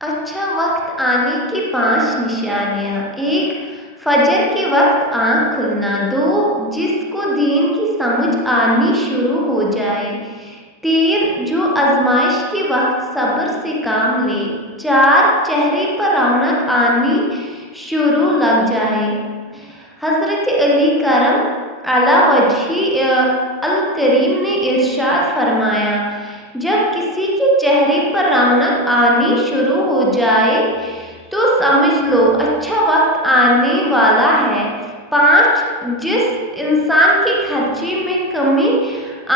اچھا وقت آنے کی 5 نشانیاں: 1. فجر کے وقت آنکھ کھلنا۔ 2. جس کو دین کی سمجھ آنی شروع ہو جائے۔ 3. جو آزمائش کے وقت صبر سے کام لے۔ 4. چہرے پر رونق آنی شروع لگ جائے۔ حضرت علی کرم علی وجہ الکریم نے ارشاد فرمایا، جب کسی کے چہرے پر رونق آنی شروع ہو جائے تو سمجھ لو اچھا وقت آنے والا ہے۔ 5. جس انسان کے خرچے میں کمی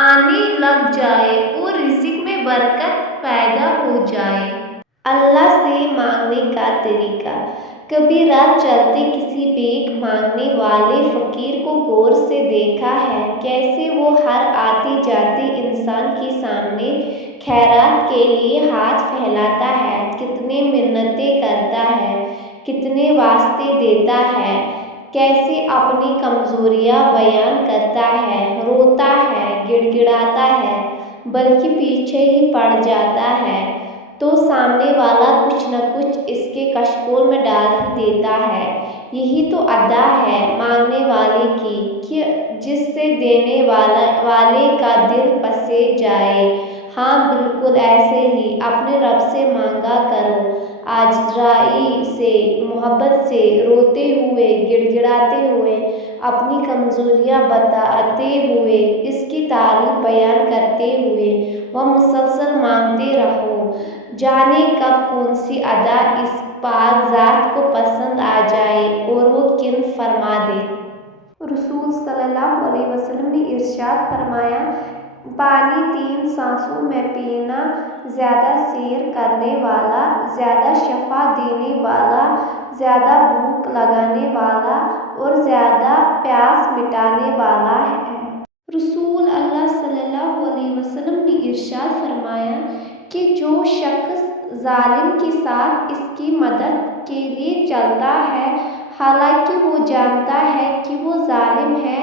آنے لگ جائے اور رزق میں برکت پیدا ہو جائے۔ اللہ سے مانگنے کا طریقہ: کبھی راہ چلتے کسی بھیک مانگنے والے فقیر کو غور سے دیکھا ہے؟ کیسے وہ ہر آتے جاتے انسان کے سامنے خیرات کے لیے ہاتھ پھیلاتا ہے، کتنی منتیں کرتا ہے، کتنے واسطے دیتا ہے، کیسے اپنی کمزوریاں بیان کرتا ہے، روتا ہے، گڑ گڑاتا ہے، بلکہ پیچھے ہی پڑ جاتا ہے تو سامنے والا کچھ نہ کچھ اس کے کشکول میں ڈال ہی دیتا ہے۔ یہی تو ادا ہے مانگنے والے کی کہ جس سے دینے والے کا دل پسے جائے۔ ہاں بالکل ایسے ہی اپنے رب سے مانگا کرو، عاجزی سے، محبت سے، روتے ہوئے، گڑ گڑاتے ہوئے، اپنی کمزوریاں بتاتے ہوئے، اس کی تعریف بیان کرتے ہوئے وہ مسلسل مانگتے رہو، جانے کب کون سی ادا اس پاک ذات کو پسند آ جائے اور وہ کن فرما دے۔ رسول صلی اللہ علیہ وسلم نے ارشاد فرمایا، پانی 3 سانسوں میں پینا، زیادہ سیر کرنے والا، زیادہ شفا دینے والا، زیادہ بھوک لگانے والا اور زیادہ پیاس مٹانے والا ہے۔ رسول اللہ صلی اللہ علیہ وسلم نے ارشاد فرمایا کہ جو شخص ظالم کے ساتھ اس کی مدد کے لیے چلتا ہے حالانکہ وہ جانتا ہے کہ وہ ظالم ہے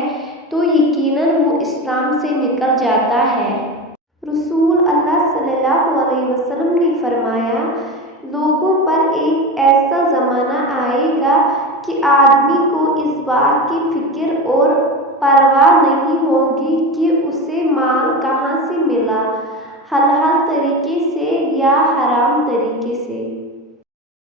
تو یقیناً وہ اسلام سے نکل جاتا ہے۔ رسول اللہ صلی اللہ علیہ وسلم نے فرمایا، لوگوں پر ایک ایسا زمانہ آئے گا کہ آدمی کو اس بات کی فکر اور پرواہ نہیں ہوگی کہ اسے مال کہاں سے ملا، حلال طریقے سے یا حرام طریقے سے۔